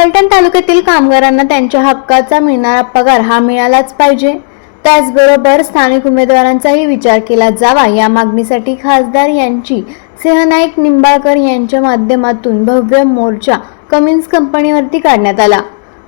फलटण तालुक्यातील कामगारांना त्यांच्या हक्काचा मिळणारा पगार हा मिळालाच पाहिजे. त्याचबरोबर स्थानिक उमेदवारांचाही विचार केला जावा या मागणीसाठी खासदार यांची सिंहनाईक निंबाळकर यांच्या माध्यमातून भव्य मोर्चा कमिन्स कंपनीवरती काढण्यात आला.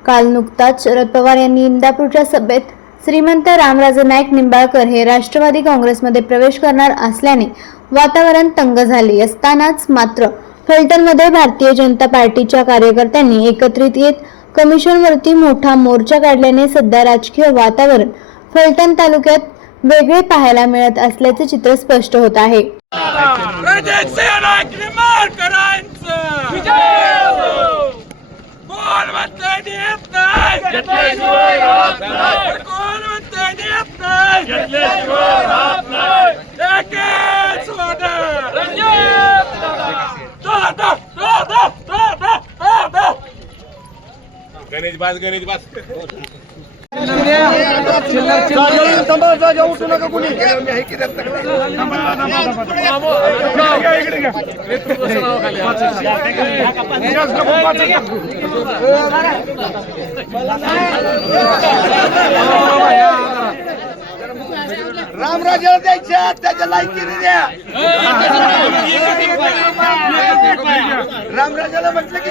काल नुकताच शरद पवार यांनी इंदापूरच्या सभेत श्रीमंत रामराजे नाईक निंबाळकर हे राष्ट्रवादी काँग्रेसमध्ये प्रवेश करणार असल्याने वातावरण तंग झाले असतानाच मात्र फलटणमध्ये भारतीय जनता पार्टीच्या कार्यकर्त्यांनी एकत्रित येत कमिशनवरती मोठा मोर्चा काढल्याने सध्या राजकीय वातावरण फलटण तालुक्यात वेगळे पाहायला मिळत असल्याचे चित्र स्पष्ट होत आहे प्रदेश नाईक निंबाळकरांचं कोण म्हणतंय देत नाही कोण म्हणतंय देत नाही एकेच order. दो, दो, दो, दो, दो, दो, दो, दो. गणेश बास गणेश बास. रामराजाला द्यायच्या त्याच्या लायकीने द्या रामराजाला म्हटलं की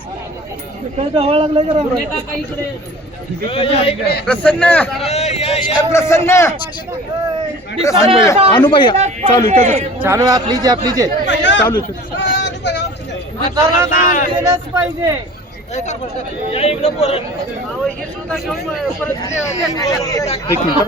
प्रसन्न. प्रसन्न. प्रसन्न. अनुभया चालू आहे चालू आहे आपली जे आपली जे. चालू आहे. एक मिनिट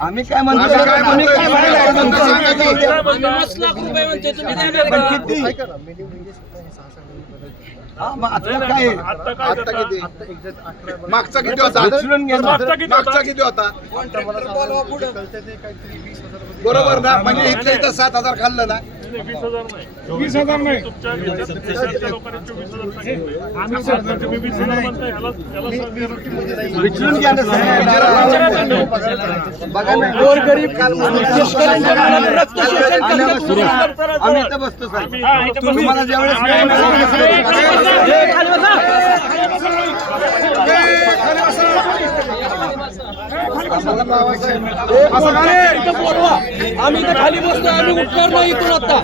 आम्ही काय म्हणतो? आम्ही काय म्हणतो पण किती? हा, मग आता काय? आता किती? मागचा किती होता? उचलून. मागचा किती होता? बरोबर ना म्हणजे इथल्या इथं सात हजार खाल्लं ना. वीस हजार रक्त शोषण करतात. आम्ही इथं बसतो साहेब. तुम्हाला ज्यावेळेस असं का आम्ही इथं खाली बसतो आम्ही उठणार नाही इथून आता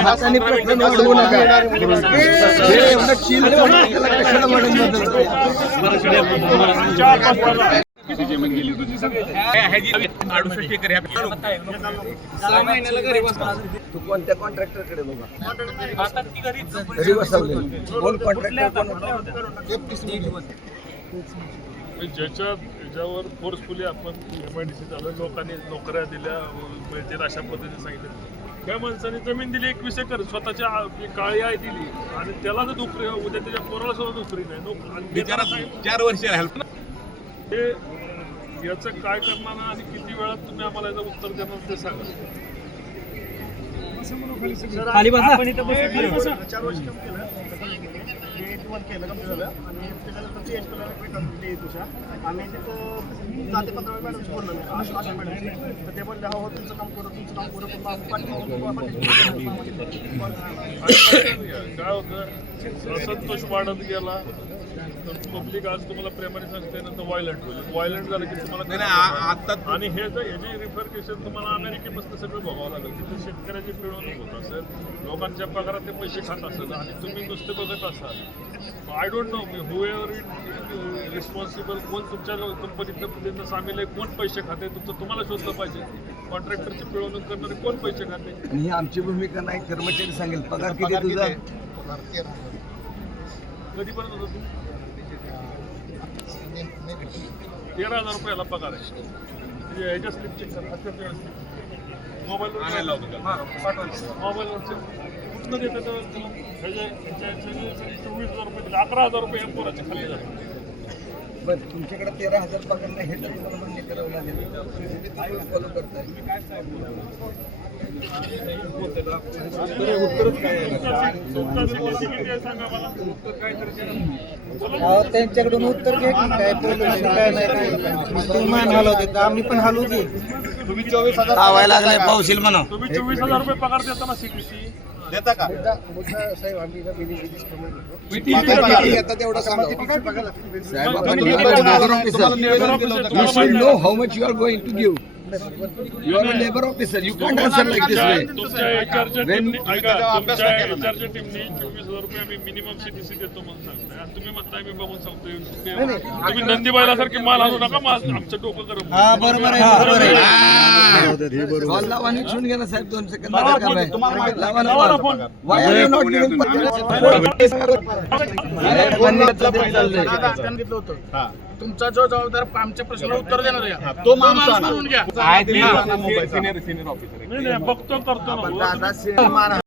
हाताने प्रश्न निवडू नका हे चिल तू कोणत्या कॉन्ट्रॅक्टरकडे बघा? घरी बसवले. कोण कॉन्ट्रॅक्टर ज्याच्या ज्याच्यावर फोर्सफुली आपण एम आय डी सी झालं लोकांनी नोकऱ्या दिल्या मिळतील अशा पद्धतीने सांगितलं. त्या माणसाने जमीन दिली एकवीस एकर स्वतःच्या काळी आहे दिली. आणि त्याला जर नोकरी उद्या त्याच्या पोराला सुद्धा नोकरी नाही. ते चार वर्ष हेल्प हे याचं काय करणार आणि किती वेळात तुम्ही आम्हाला याचं उत्तर देणार ते सांगा. खाली बसा. चार वर्ष काम केलं. वन केलं कंप्लीट झालं. आणि त्याच्यानंतर ती एच पी तुझ्या आम्ही तिथं जाते पंधरा मॅडमशी बोललो मी आशा आशा मॅडमशी तर ते बोलले हो हो तुमचं काम करू तुमचं काम करू पण आम्ही पाठीमागून आणि काय होतं? असंतोष वाढत गेला. पब्लिक आज तुम्हाला प्रेमाने सांगते नंतर व्हायलंट होईल व्हायलंट झालं की तुम्हाला आणि हे जर याची रिफरकेशन तुम्हाला अमेरिकेपासून सगळं बघावं लागेल. तिथे शेतकऱ्याची पिळवणूक होत असेल लोकांच्या पगारात ते पैसे खात असेल आणि तुम्ही नुसते बघत असाल. आय डोंट नो मी हु एव्हर रिस्पॉन्सिबल कोण तुमच्या कंपनीतलं तिथं सामील आहे कोण पैसे खाते तुमचं तुम्हाला शोधलं पाहिजे. कॉन्ट्रॅक्टरची पिळवणूक करणारे कोण पैसे खाते? आणि ही आमची भूमिका नाही कर्मचारी सांगेल पगार किती तुझा? कधीपर्यंत होतं तू? तेरा हजार रुपयाला पगार आहे म्हणजे ह्याच्या स्लिप चेक कर मोबाईलवर हां मोबाईलवर चेक कुठनं देतं तर ह्याच्या ह्याच्या चोवीस हजार रुपये अकरा हजार रुपये या पोराचे खाली जातात बरं तुमच्याकडे तेरा हजार पगार नाही हे तर मान्य करावं लागेल. फॉलो करताय. किती आहे सांगा मला काय त्यांच्याकडून उत्तर घ्या की काय काय नाही तुम्ही मान हलवते आम्ही पण हलवू की लावायला लागलाय पावशील म्हणा तुम्ही चोवीस हजार रुपये पगार देता ना सीटीसी देता का? साहेब आम्ही इथं आता तेवढं सांगा. साहेब आपण officer you should know how much you are going to give you are a labour officer you can't answer like this way तुमच्या एचआरच्या When- टीमने ऐका तुमच्या एचआरच्या टीमने चोवीस हजार रुपये आम्ही मिनिमम सीटीसी देतो म्हणून सांगताय. आणि तुम्ही म्हणताय मी बघून सांगतोय. ते- तुम्ही नंदीबाईला सारखे माल आणू नका माझं आमचं डोकं गरम हा बरोबर आहे बरोबर आहे. कॉल लावा आणि ठेवून घ्या ना साहेब दोन सेकंद लावा काय फोन. नाही. लावा लावा ना ना phone. Why are you not giving चाललंय दादा सांगितलं होतं. तुमचा जो जबाबदार आमच्या प्रश्नाला उत्तर देणार आहे तो माणूस. करून घ्या नाही नाही बघतो करतो ना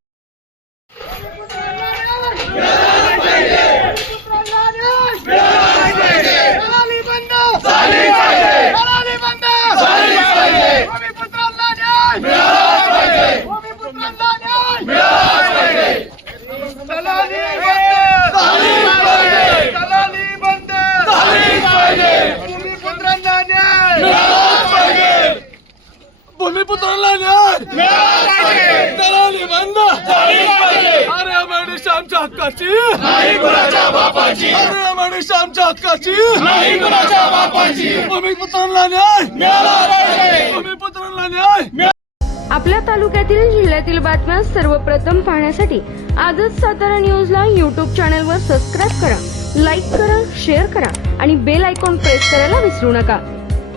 भूमिपुत्रांना न्याय दलाली बंद अरे मनीष आमच्या हक्काची अरे मनीष आमच्या हक्काची भूमिपुत्रांना न्याय भूमिपुत्रांना न्याय आपल्या तालुक्यातील जिल्ह्यातील बातम्या सर्वप्रथम पाहण्यासाठी आजच सातारा न्यूजला यूट्यूब चॅनलवर सबस्क्राईब करा लाईक करा शेअर करा आणि बेल आयकॉन प्रेस करायला विसरू नका.